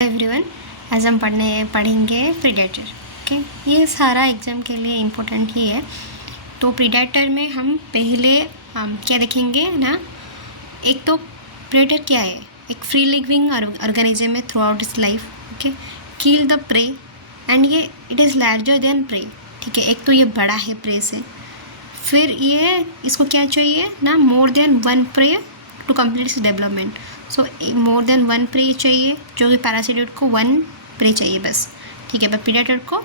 Everyone, आज हम पढ़ेंगे प्रीडेटर। ओके, ये सारा एग्ज़ाम के लिए इम्पोर्टेंट ही है। तो प्रीडेटर में हम पहले क्या देखेंगे ना, एक तो प्रीडेटर क्या है, एक फ्री लिविंग ऑर्गेनिज्म है throughout its life. Okay, kill the prey and ये it is larger than prey. ठीक है, एक तो ये बड़ा है प्रे से, फिर ये इसको क्या चाहिए ना, more than one prey to complete its development. So more than one prey चाहिए, जो कि पैरासीडेट को वन प्रे चाहिए बस। ठीक है, पर प्रीडेटर को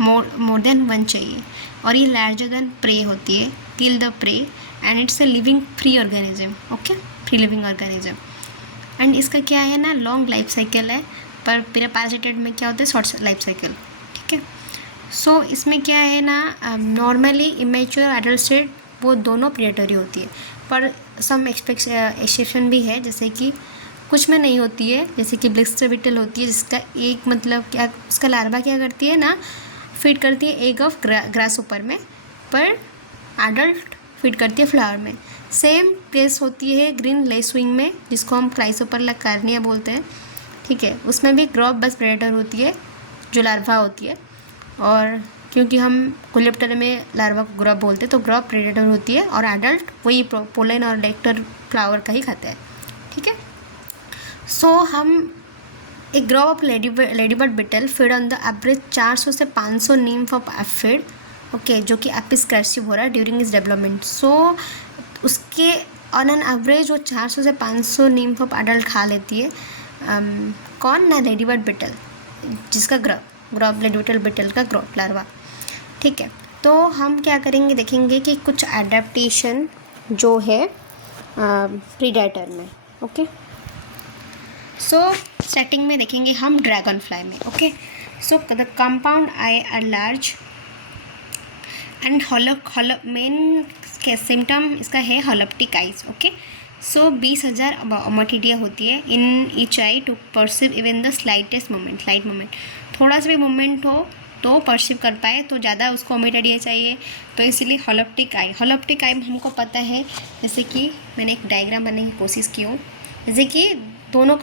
मोर देन वन चाहिए। और ये लार्जर देन प्रे होती है, किल the prey and it's a living free organism. Okay, free living organism. And इसका क्या है ना, लॉन्ग लाइफ साइकिल है, पर पैरासीडेट में क्या होता है, शॉर्ट लाइफ साइकिल। ठीक है, सो इसमें क्या है ना, नॉर्मली इमेच्योर एडल्ट स्टेट वो दोनों प्रीडेटरी होती है, पर सम एक्सेप्शन भी है, जैसे कि कुछ में नहीं होती है। जैसे कि ब्लिस्टर बीटल होती है, जिसका एक मतलब क्या, उसका लार्वा क्या करती है ना, फीड करती है एग ऑफ ग्रास ऊपर में, पर एडल्ट फीड करती है फ्लावर में। सेम केस होती है ग्रीन लेसविंग में, जिसको हम क्राइसोपरला कार्निया बोलते हैं। ठीक है, उसमें भी क्रॉप बस प्रेडेटर होती है, जो लार्वा होती है। और क्योंकि हम कोलेप्टर में लार्वा को ग्रॉप बोलते हैं, तो ग्रॉप प्रेडेटर होती है और एडल्ट वही पोलन और नेक्टर फ्लावर का ही खाता है। ठीक है, सो हम एक group of ladybird beetle feed on the average 400 से 500 नीम्फ ऑफ एफिड। ओके, जो कि एपिस कार्सिवोरा ड्यूरिंग इज डेवलपमेंट। सो उसके ऑन एन एवरेज वो 400 से 500 नीम्फ ऑफ एडल्ट खा लेती है। कौन ना, लेडीबर्ड बिटल, जिसका ग्रॉप लेडीबर्ड बिटल का ग्रॉप लार्वा। ठीक है, तो हम क्या करेंगे, देखेंगे कि कुछ एडेप्टेशन जो है प्रीडेटर में। ओके, सो स्टार्टिंग में देखेंगे हम ड्रैगन फ्लाई में। Okay, so the compound I R large and hollow main symptom इसका है हॉलोप्टिक आइज। ओके, सो 20,000 ओमोटिडिया होती है in each eye to perceive even the slightest moment, light moment, थोड़ा सा भी मोमेंट हो तो परसीव कर पाए, तो ज़्यादा उसको ओमोटिडिया चाहिए, तो इसीलिए हॉलोप्टिक आई हमको पता है। जैसे कि मैंने एक डायग्राम बनाने की कोशिश की हूँ, जैसे कि ये दोनों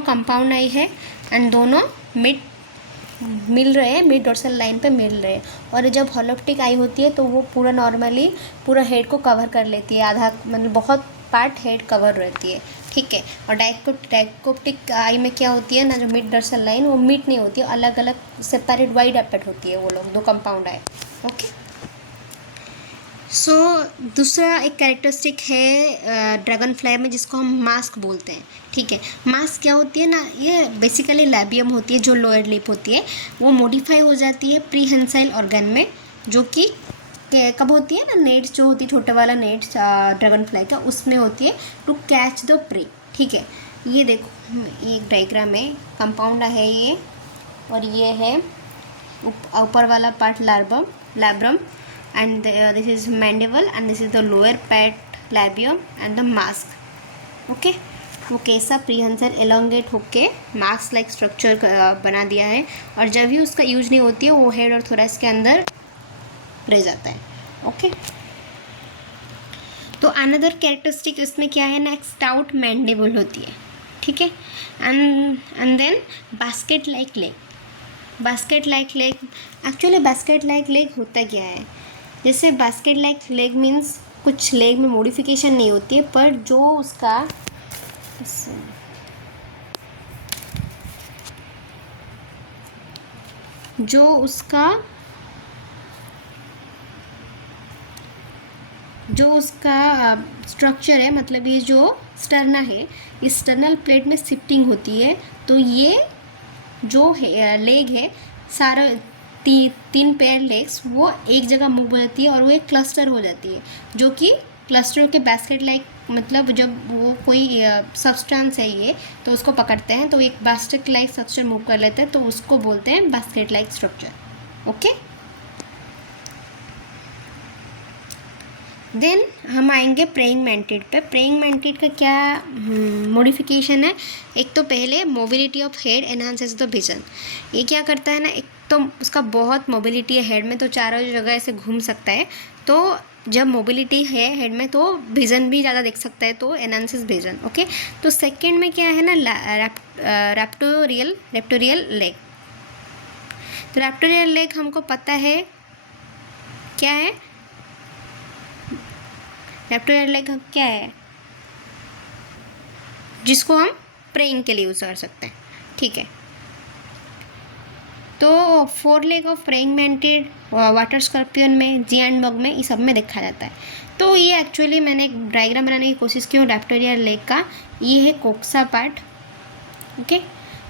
कंपाउंड आई है एंड दोनों मिल रहे हैं, मिड डोर्सल लाइन पे मिल रहे हैं। और जब हॉलोप्टिक आई होती है तो वो पूरा नॉर्मली पूरा हेड को कवर कर लेती है, आधा मतलब बहुत पार्ट हेड कवर रहती है। ठीक है, और डायकोप्टिक आई में क्या होती है ना, जो मिड डोर्सल लाइन वो मीट नहीं होती है, अलग अलग सेपरेट वाइड एपेट होती है वो लोग, दो कंपाउंड आए। ओके, सो दूसरा एक कैरेक्टरिस्टिक है ड्रैगन फ्लाई में, जिसको हम मास्क बोलते हैं। ठीक है, मास्क क्या होती है ना, ये बेसिकली लैबियम होती है, जो लोअर लिप होती है, वो मॉडिफाई हो जाती है प्रीहेंसाइल ऑर्गन में, जो कि कब होती है ना, नेट्स जो होती है, छोटे वाला नेट्स ड्रैगन फ्लाई का, उसमें होती है टू कैच द प्रे। ठीक है, ये देखो, ये एक डायग्राम है, कंपाउंड है ये, और ये है ऊपर वाला part labrum, and this is mandible and this is the lower part labium and the mask. Okay, वो कैसा प्रीहेंसर एलोंगेट होके मास्क लाइक स्ट्रक्चर बना दिया है, और जब भी उसका यूज नहीं होती है वो हेड और थोड़ा इसके अंदर रह जाता है। ओके, तो अनदर कैरेक्टरिस्टिक इसमें क्या है ना, एक स्टाउट मैंडिबल होती है। ठीक है, and then basket like leg. Actually basket like leg होता क्या है, जैसे बास्केट लाइक लेग मीन्स कुछ लेग में मॉडिफिकेशन नहीं होती है, पर जो उसका स्ट्रक्चर है, मतलब ये जो स्टर्ना है, इस स्टर्नल प्लेट में शिफ्टिंग होती है, तो ये जो लेग है सारा तीन पेयर लेग्स वो एक जगह मूव हो जाती है, और वो एक क्लस्टर हो जाती है, जो कि क्लस्टर के बास्केट लाइक, मतलब जब वो कोई सब्सटेंस है ये, तो उसको पकड़ते हैं तो एक बास्केट लाइक स्ट्रक्चर मूव कर लेते हैं, तो उसको बोलते हैं basket like structure. Okay, then हम आएंगे प्रेइंग मैंटिड पे। प्रेइंग मैंटिड का क्या मॉडिफिकेशन है, एक तो पहले mobility of head enhances the vision. ये क्या करता है ना, एक तो उसका बहुत मोबिलिटी है हेड में, तो चारों जगह ऐसे घूम सकता है, तो जब मोबिलिटी है हेड में तो विजन भी ज़्यादा देख सकता है, तो एनहांसेस विजन। ओके, तो सेकंड में क्या है ना, रैप्टोरियल लेग। तो रैप्टोरियल लेग हमको पता है क्या है, रैप्टोरियल लेग क्या है, जिसको हम प्रेइंग के लिए यूज़ कर सकते हैं। ठीक है, तो 4 leg of praying mantid, water scorpion में, जिएंट बग में, ये सब में देखा जाता है। तो ये एक्चुअली मैंने एक डायग्राम बनाने की कोशिश की हूँ रैप्टोरियल लेग का। ये है कोक्सा पार्ट। ओके,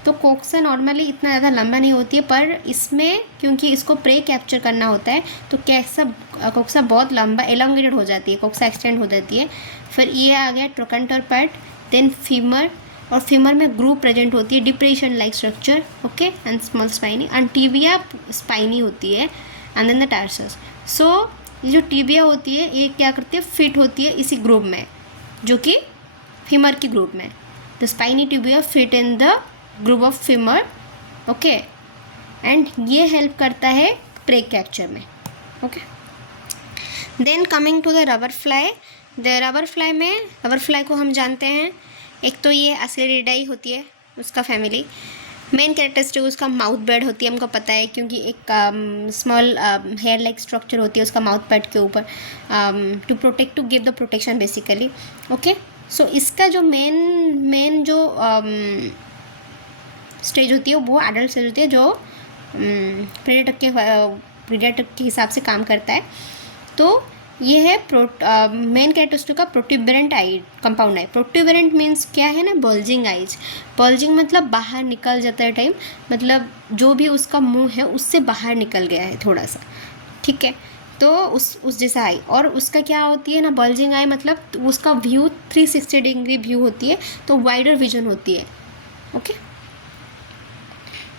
तो कोक्सा नॉर्मली इतना ज़्यादा लंबा नहीं होती है, पर इसमें क्योंकि इसको प्रे कैप्चर करना होता है तो कोक्सा बहुत लंबा एलोंगेटेड हो जाती है, कोक्सा एक्सटेंड हो जाती है। फिर ये आ गया ट्रोकेंटर पार्ट, देन फीमर, और फीमर में ग्रूव प्रेजेंट होती है, depression like structure. Okay, and small spiny, and tibia spiny होती है, and then the tarsus. So ये जो टिबिया होती है ये क्या करती है, फिट होती है इसी ग्रुप में, जो कि फीमर की ग्रुप में। The spiny tibia fit in the groove of femur. Okay, and ये हेल्प करता है प्रे कैप्चर में। Okay, then coming to the robber fly. The robber fly को हम जानते हैं, एक तो ये एस्केरिडाई होती है उसका फैमिली। मेन कैरेक्टरिस्टिक उसका माउथ बेड होती है, हमको पता है, क्योंकि एक स्मॉल हेयर लाइक स्ट्रक्चर होती है उसका माउथ बेड के ऊपर, to give the protection basically. Okay, so इसका जो मेन जो स्टेज होती है वो एडल्ट स्टेज होती है, जो प्रेडेटर के हिसाब से काम करता है। तो ये है मेन कैरेक्टरिस्टिक का प्रोट्यूबरेंट आई कंपाउंड आई। प्रोट्यूबरेंट मीन्स क्या है ना, बल्जिंग आइज। बल्जिंग मतलब बाहर निकल जाता है टाइम, मतलब जो भी उसका मुंह है उससे बाहर निकल गया है थोड़ा सा। ठीक है, तो उस जैसा आई। और उसका क्या होती है ना, बल्जिंग आई मतलब उसका व्यू 360 डिग्री व्यू होती है, तो वाइडर विजन होती है। ओके,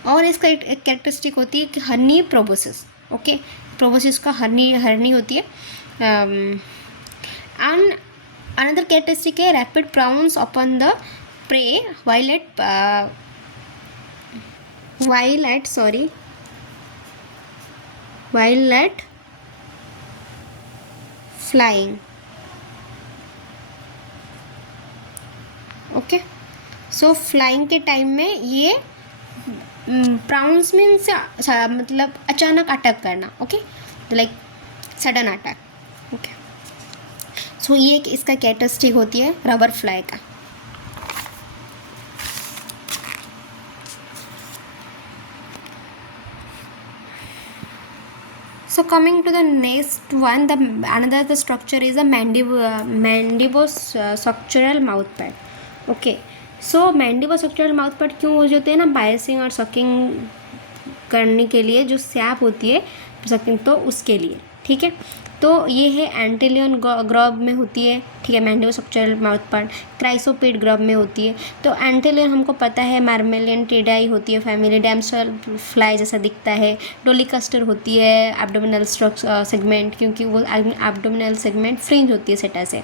और इसका एक कैरेक्टरिस्टिक होती है कि हर्नी प्रोबोसिस। ओके, प्रोबोसिस का हर्नी होती है। एंड अनदर कैरेक्टरिस्टिक है rapid pounce upon the prey while at flying. Okay, so flying के टाइम में ये प्राउंस मीन्स मतलब अचानक अटैक करना। Okay, like sudden attack. Okay, so ये इसका कैरेक्टरिस्टिक होती है रबर फ्लाई का। So coming to the next one, the structure is a mandibulostructural mouthpad. Okay, so mandibulostructural mouthpad क्यों यूज होते हैं ना, बायसिंग और सकिंग करने के लिए, जो सैप होती है सकिंग, तो उसके लिए। ठीक है, तो ये है एंटेलियन ग्रब में होती है। ठीक है, मैंडिबुलोस्ट्रक्चरल माउथपार्ट क्राइसोपिड ग्रब में होती है। तो एंटेलियन हमको पता है मार्मेलियन टेडाई होती है फैमिली, डैमसेल फ्लाई जैसा दिखता है। डोलिकस्टर होती है एब्डोमिनल सेगमेंट, क्योंकि वो एब्डोमिनल सेगमेंट फ्रिंज होती है सेटा से।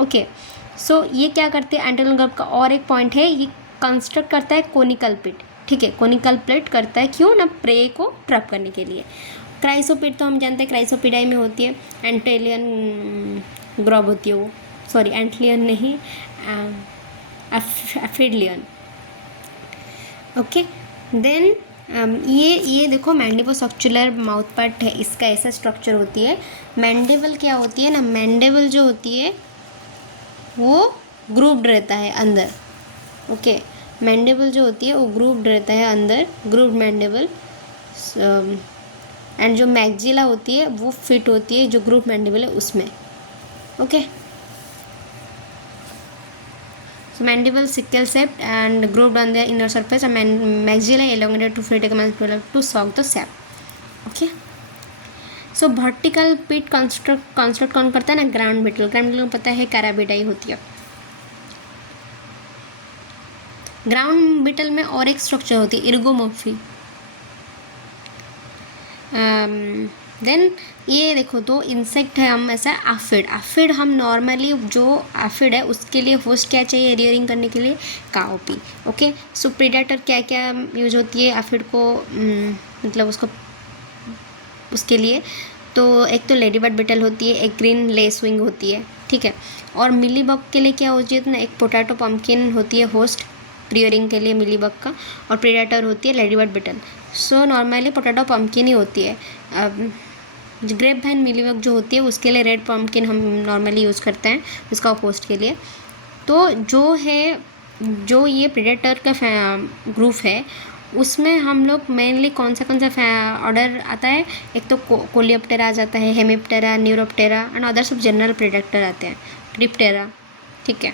ओके, सो ये क्या करते हैं एंटेलियन ग्रब का और एक पॉइंट है, ये कंस्ट्रक्ट करता है कोनिकल पिट। ठीक है, कोनिकल प्लेट करता है, क्यों ना, प्रे को ट्रैप करने के लिए। क्राइसोपिड तो हम जानते हैं क्राइसोपिडाई में होती है। एंटेलियन ग्रॉब होती है वो, सॉरी एंटलियन नहीं, एफिडलियन। ओके, देन ये देखो मैंडिबुलोस्ट्रक्चरल माउथपार्ट है, इसका ऐसा स्ट्रक्चर होती है। मैंडिबल क्या होती है ना, मैंडिबल जो होती है वो ग्रुप्ड रहता है अंदर। ओके, मैंडिबल जो होती है वो ग्रुप्ड रहता है अंदर, ग्रुप्ड मैंडिबल। एंड जो मैक्जिला होती है वो फिट होती है जो ग्रुप मैंडिबल है उसमें। Okay, so mandible sickle shaped and grooved on the inner surface, and maxilla elongated to free to suck the sap. Okay, so vertical pit construct कौन करता है ना, ग्राउंड बिटल को पता है कैराबिडाई होती है। ग्राउंड बिटल में और एक स्ट्रक्चर होती है इर्गोमोर्फी। देन ये देखो, तो इंसेक्ट है हम ऐसा एफिड हम नॉर्मली जो एफिड है उसके लिए होस्ट क्या चाहिए रियरिंग करने के लिए, काओपी। ओके, सो प्रेडेटर क्या क्या यूज होती है एफिड को, मतलब उसको उसके लिए तो एक तो लेडी बर्ड बिटल होती है, एक ग्रीन लेसविंग होती है, ठीक है। और मिलीबग के लिए क्या होती है ना, एक पोटैटो पम्पकिन होती है होस्ट प्रियरिंग के लिए मिलीबग का, और प्रेडेटर होती है ladybird beetle. So normally potato pumpkin ही होती है। ग्रेप वाइन मिलीबग जो होती है उसके लिए रेड पम्पकिन हम नॉर्मली यूज़ करते हैं इसका होस्ट के लिए। तो जो ये प्रेडेटर का ग्रुप है उसमें हम लोग मेनली कौन सा ऑर्डर आता है, एक तो कोलियोप्टेरा आ जाता है, हेमिप्टेरा, न्यूरोप्टेरा एंड अदर सब जनरल प्रेडेटर आते हैं, क्रिप्टेरा, ठीक है।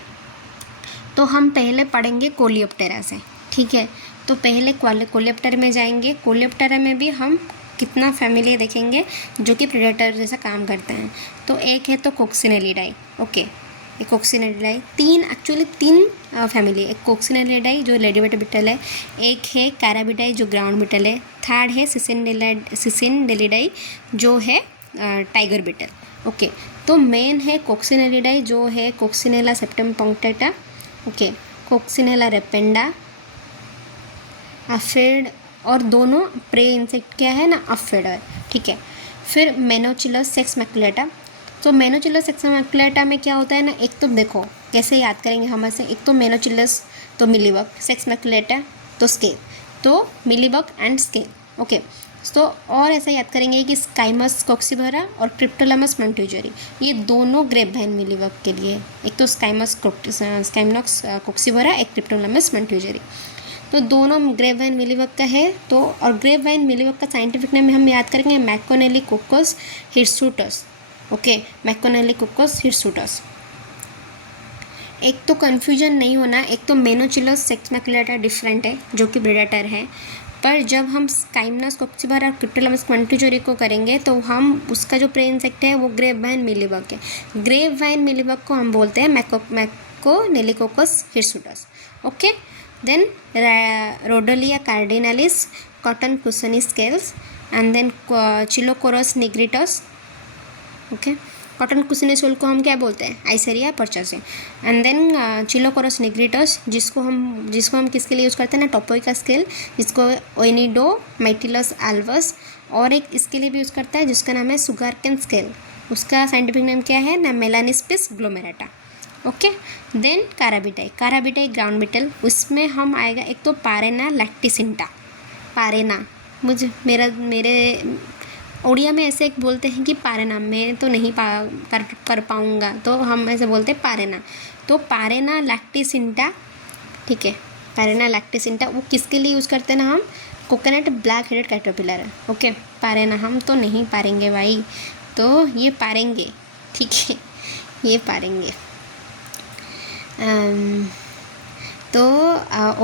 तो हम पहले पढ़ेंगे कोलियोप्टेरा से, ठीक है। तो पहले कोलियोप्टेरा में जाएंगे। कोलियोप्टेरा में भी हम कितना फैमिली देखेंगे जो कि प्रेडेटर जैसा काम करते हैं। तो एक है तो कोक्सिनेलिडाई, ओके, कोक्सिनेलिडाई तीन फैमिली, एक कोक्सिनेलिडाई जो लेडी बर्ड बिटल है, एक है कैराबिडाई जो ग्राउंड बिटल है, थर्ड है सिसिनडेलिडाई जो है टाइगर बिटल, ओके। तो मेन है कोक्सिनेलिडाई जो है कोक्सिनेला सेप्टम पंक्टेटा, ओके, कोक्सिनेला रेपेंडा, अफेड, और दोनों प्रे इंसेक्ट क्या है ना, अफेड है, ठीक है। फिर मेनोचिलस सेक्स मैकुलेटा। तो मेनोचिलस सेक्स मैकुलेटा में क्या होता है ना, एक तो देखो कैसे याद करेंगे हम ऐसे, एक तो मेनोचिलस तो मिलीबग, सेक्स मैकुलेटा तो स्केल, तो मिलीबग एंड स्केल, ओके। तो और ऐसा याद करेंगे कि स्काइमस कॉक्सीबरा और क्रिप्टोलमस मॉन्टेजरी ये दोनों ग्रेप वाइन मिलीबग के लिए, एक तो स्काइमस कॉक्सीबरा, एक क्रिप्टोलमस मॉन्टेजरी, तो दोनों ग्रेप वाइन मिलीबग का है। तो और ग्रेप वाइन मिलीबग का साइंटिफिक नेम हम याद करेंगे मैकोनेलिकोकस हिर्सुटस, ओके, मैकोनेलिकोकस हिर्सुटस। एक तो कन्फ्यूजन नहीं होना, एक तो मेनोचिलस सेक्स मैकुलेटा डिफरेंट है जो कि प्रेडेटर है, पर जब हम स्काइमनस कॉक्सीबरा और क्रिप्टोलमस मॉन्टेजरी को करेंगे तो हम उसका जो प्रे इंसेक्ट है वो ग्रेप वाइन मिलीबग है। ग्रेप वाइन मिलीबग को हम बोलते हैं Maconellicoccus hirsutus, okay. Then Rodolia cardinalis, cotton cushiony scales, and then Chilocorus nigritus, okay. Cotton cushiony scale को हम क्या बोलते हैं, आइसेरिया परचासे, एंड देन चिलोकोरस निग्रिटस जिसको हम किसके लिए यूज़ करते हैं ना, टोपोइका स्केल, जिसको ओइनिडो माइटिलस एल्वस, और एक इसके लिए भी यूज़ करता है जिसका नाम है सुगारकेन स्केल, उसका साइंटिफिक नेम क्या है ना, मेलानिस्पिस ग्लोमेराटा, ओके। देन काराबिटाई ग्राउंड बिटल, उसमें हम आएगा एक तो पारेना लैक्टिसिंटा, पारेना मेरे उड़िया में ऐसे एक बोलते हैं कि पारेना, मैं तो नहीं कर पाऊँगा तो हम ऐसे बोलते हैं पारेना। तो पारेना लैक्टिसिंटा, ठीक है, पारेना लैक्टिसिंटा वो किसके लिए यूज़ करते हैं ना, हम कोकोनट ब्लैक हेडेड कैटरपिलर है, ओके। पारेना हम तो नहीं पारेंगे भाई, तो ये पारेंगे, ठीक है, ये पारेंगे। तो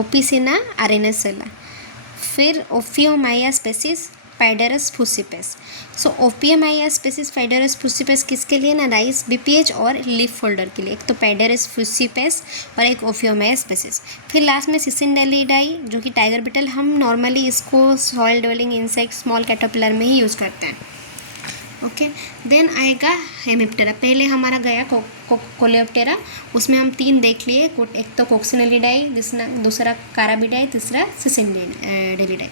ओपिसिना अरेनेसेला, फिर ओफियोमाइया स्पेसिस पाइडेरस फुसिपेस। सो ओपियोमाइया स्पेसिस पाइडेरस फुसिपेस किसके लिए ना, राइस बीपीएच और लीफ फोल्डर के लिए, एक तो पाइडेरस फुसिपेस और एक ओफियोमाइया स्पेसिस। फिर लास्ट में सिसिनडेलिडाई जो कि टाइगर बिटल, हम नॉर्मली इसको soil dwelling insect small caterpillar में ही यूज़ करते हैं, ओके। देन आएगा हेमिप्टेरा, पहले हमारा गया कोलियोप्टेरा, उसमें हम तीन देख लिए, एक तो कोक्सिनेलिडाई, दूसरा काराबिडाई, तीसरा सिसिनडेलिडाई।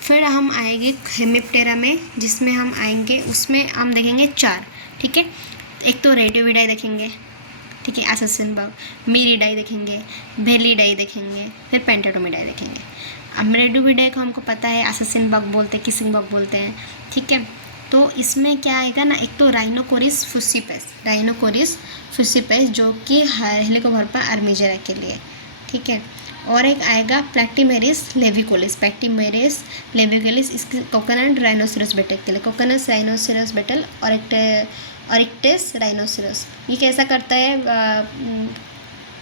फिर हम आएंगे हेमिप्टेरा में, जिसमें हम आएंगे उसमें हम देखेंगे चार, ठीक है। एक तो रेडियोविडाई देखेंगे, ठीक है, अससिन बग, मीरिडाई देखेंगे, बेलीडाई देखेंगे, फिर पेंटाटोमिडाई देखेंगे। अब रेडियोविडाई को हमको पता है अससिन बग बोलते हैं, किसिंग बग बोलते हैं, ठीक है। तो इसमें क्या आएगा ना, एक तो राइनोकोरिस फुसिपेस जो कि हेलिकोवर्पा आर्मिजेरा के लिए, ठीक है। और एक आएगा प्लैटिमेरिस लेविकोलिस, इसके कोकोनट राइनोसिरस बेटल के लिए, कोकोनस राइनोसिरस बेटल और ऑरिक्टेस राइनोसिरस। ये कैसा करता है,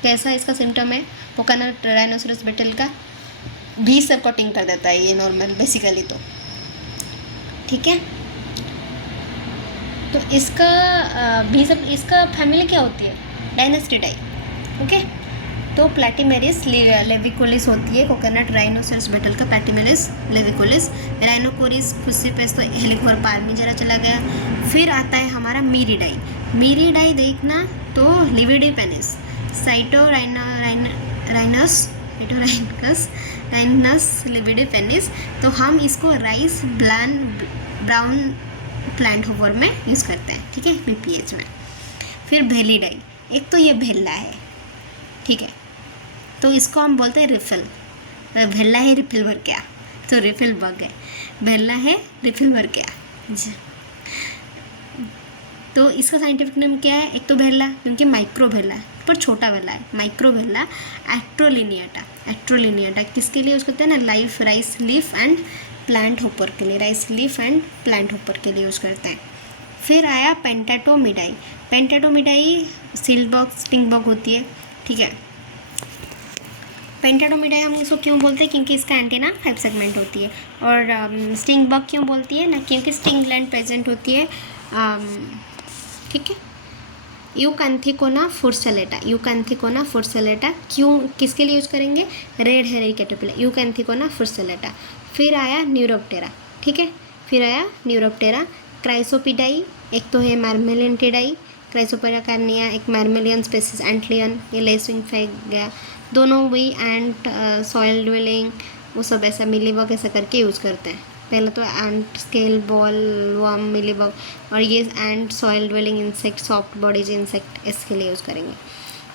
कैसा इसका सिम्टम है, कोकोनट राइनोसिरस बेटल का भी सब कोटिंग कर देता है ये नॉर्मल बेसिकली, तो ठीक है। तो इसका भी सब, इसका फैमिली क्या होती है, डायनेस्टिडाई, ओके। तो प्लैटिमेरिस लेविकोलिस होती है कोकोनट राइनोसिरस बेटल का, प्लैटिमेरिस लेविकोलिस। राइनोकोरिस फुसिपेस तो हेलिकोवर्पा आर्मिजेरा चला गया। फिर आता है हमारा मीरिडाई देखना, तो लिविडिपेनिस, राइनस लिविडिपेनिस। तो हम इसको राइस ब्राउन प्लांट होवर में यूज़ करते हैं, ठीक है, BPH में। फिर भेलीडाई, एक तो ये भेला है, ठीक है, तो इसको हम बोलते हैं रिफिल। भेला है रिफिल भर क्या, तो रिफिल बग है, भेला है रिफिल भर क्या। तो इसका साइंटिफिक नेम क्या है, एक तो भेला क्योंकि माइक्रो भेला है पर छोटा भेला है, माइक्रो भेला। एट्रोलिनियाटा, एट्रोलिनियाटा किसके लिए यूज़ करते हैं ना, life rice leaf and plant hopper के लिए, rice leaf and plant hopper के लिए यूज़ करते हैं। फिर आया पेंटाटोमिडाई। पेंटाटोमिडाई सील बग, स्टिंग बग होती है, ठीक है। पेंटाटोमिडाई हम इसको क्यों बोलते हैं, क्योंकि इसका एंटीना 5 सेगमेंट होती है। और स्टिंग बग क्यों बोलती है ना, क्योंकि स्टिंग ग्लैंड प्रेजेंट होती है, ठीक है। यूकैंथिकोना फुर्सेलेटा, यूकैंथिकोना फुर्सेलेटा क्यों, किसके लिए यूज़ करेंगे, रेड हेयरी कैटरपिलर, यूकैंथिकोना फुर्सेलेटा। फिर आया न्यूरोप्टेरा, ठीक है, फिर आया न्यूरोप्टेरा। क्राइसोपिडाई, एक तो है मार्मेलेंटिडाई, क्राइसोपेरा कार्निया एक मार्मेलियन स्पेसिस, एंटलियन, ये लेसविंग फेंक गया, दोनों वही एंट, सॉयल ड्वेलिंग, वो सब ऐसा मिलीबग ऐसा करके यूज़ करते हैं। पहले तो ant, scale boll, worm, mealybug, और ये ant, soil dwelling insect, soft bodied insect, इसके लिए यूज़ करेंगे।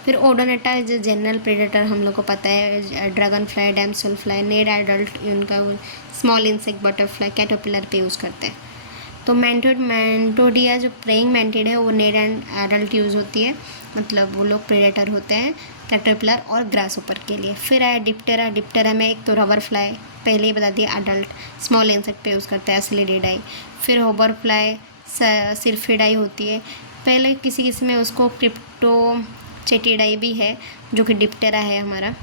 फिर ओडोनेटा जो जनरल प्रेडेटर हम लोग को पता है, ड्रैगन फ्लाई, डैमसेल फ्लाई, नेड एडल्ट, उनका स्मॉल इंसेक्ट, बटरफ्लाई, कैटरपिलर पे यूज़ करते हैं। तो मैंटोडिया जो प्रेइंग मैंटिड है वो नेड एंड एडल्ट यूज़ होती है, मतलब वो लोग प्रेडेटर होते हैं कैटरपिलर और ग्रासहोपर के लिए। फिर आया डिप्टेरा, डिप्टेरा में एक तो रबर फ्लाई, पहले ही बता दिया एडल्ट, स्मॉल इंसेक्ट पे यूज़ करते हैं, एसिलिडिडाई। फिर होबर फ्लाई, सिर्फिडाई होती है, पहले किसी किसी में उसको क्रिप्टोचेटिडाई भी है जो कि डिप्टेरा है हमारा।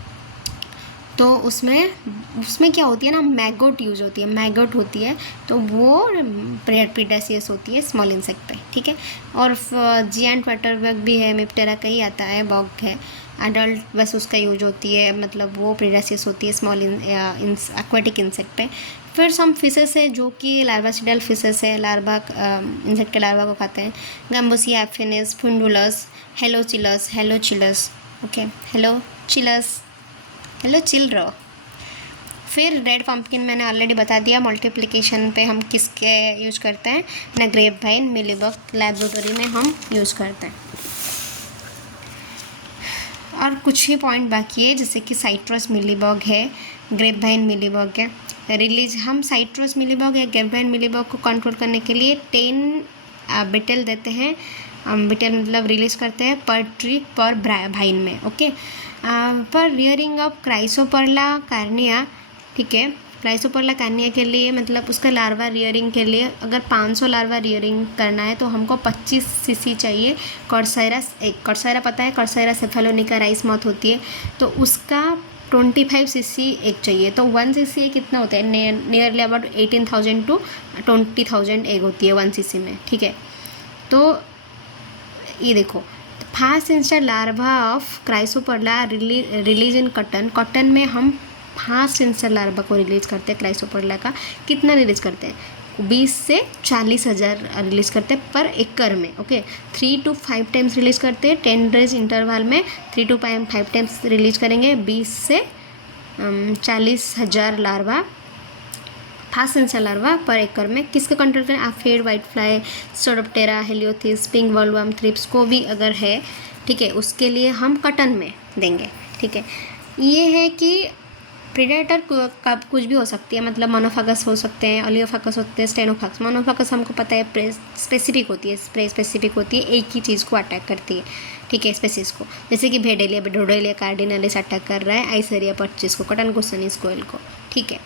तो उसमें क्या होती है ना, मैगोट यूज होती है, मैगोट होती है, तो वो प्रीडासियस होती है स्मॉल इंसेक्ट पे, ठीक है। और जिएंट वाटरबग भी है, मिप्टेरा का ही आता है, बॉग है, एडल्ट बस उसका यूज होती है, मतलब वो प्रीडासियस होती है स्मॉल एक्वाटिक इंसेक्ट पे। फिर सम फिशेस है जो कि लार्वासिडल फिशेस है, लार्वा इंसेक्ट के लार्वा को खाते हैं, गैम्बोसिया एफिनिस, फुंडुलस, हेलोचिलस, ओके, हेलो चिल रहो। फिर रेड पम्पकिन मैंने ऑलरेडी बता दिया, मल्टीप्लिकेशन पे हम किसके यूज़ करते हैं ना, ग्रेप वाइन, मिलीबग, लैबोरेटरी में हम यूज़ करते हैं। और कुछ ही पॉइंट बाकी है, जैसे कि साइट्रस मिलीबग है, ग्रेप वाइन मिलीबग है। रिलीज हम साइट्रस मिलीबग या ग्रेप वाइन मिलीबग को कंट्रोल करने के लिए 10 बिटल देते हैं, बिटल मतलब रिलीज करते हैं पर ट्री पर वाइन में, ओके। पर रियरिंग ऑफ क्राइसोपर्ला कार्निया, ठीक है, क्राइसोपर्ला कार्निया के लिए मतलब उसका लार्वा रियरिंग के लिए अगर 500 लार्वा रियरिंग करना है तो हमको 25 सीसी चाहिए। कॉर्सेरा पता है, कॉर्सेरा सेफेलोनिका राइस माउथ होती है, तो उसका 25 सीसी एग चाहिए। तो 1 सीसी एग कितना होता है, नियरली अबाउट 18,000 to 20,000 एग होती है 1 सीसी में, ठीक है। तो ये देखो, fast instar larva of Chrysoperla release in cotton में हम फास्ट इंस्टेंट लार्वा को रिलीज करते हैं। क्राइसोपर्ला का कितना रिलीज करते हैं, 20 से 40,000 रिलीज करते हैं पर एकड़ में, ओके। 3 to 5 टाइम्स रिलीज करते हैं 10 डेज इंटरवल में, 3 to 5 टाइम्स रिलीज करेंगे, 20 से 40,000 लार्वा, फास्ट इंस्टेंट लार्वा पर एकड़ में। किसका कंट्रोल करें, एफिड, वाइट फ्लाई, स्टोरोप्टेरा, हेलियोथिस, पिंक वॉलवर्म, थ्रिप्स को भी अगर है, ठीक है, उसके लिए हम कॉटन में देंगे, ठीक है। ये है कि प्रेडेटर कब कुछ भी हो सकती है, मतलब मोनोफागस हो सकते हैं, ओलियोफागस होते हैं, स्टेनोफागस। मोनोफागस हमको पता है स्पेसिफिक होती है, स्प्रे स्पेसिफिक होती है, एक ही चीज़ को अटैक करती है, ठीक है, स्पेसिस को, जैसे कि भेडेलिया कार्डिनलिस अटैक कर रहा है आइसेरिया पर्चिस को, कटन कोसनी स्कोइल को, ठीक है।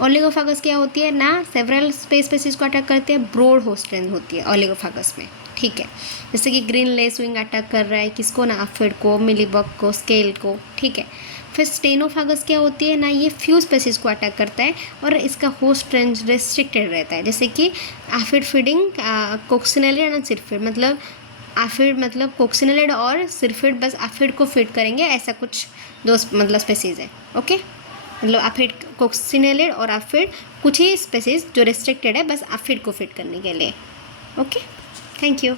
ओलिगोफागस क्या होती है ना, सेवरल स्पेसिस को अटैक करती है, ब्रॉड होस्ट रेंज होती है ओलिगोफागस में, ठीक है। जैसे कि ग्रीन लेसविंग अटैक कर रहा है किसको ना, एफिड को, मिलीबग को, स्केल को, ठीक है। फिर स्टेनोफागस क्या होती है ना, ये फ्यू स्पेसिस को अटैक करता है और इसका होस्ट रेंज रेस्ट्रिक्टेड रहता है, जैसे कि एफिड फीडिंग कोक्सिनेलिड एंड सिरफिड, मतलब एफिड मतलब कोक्सिनेलिड और सिरफिड बस एफिड को फीड करेंगे, ऐसा कुछ दो मतलब स्पेसीज है, ओके। मतलब एफिड, कोक्सिनेलिड और एफिड कुछ ही स्पेसीज जो रेस्ट्रिक्टेड है बस एफिड को फीड करने के लिए, ओके। Thank you.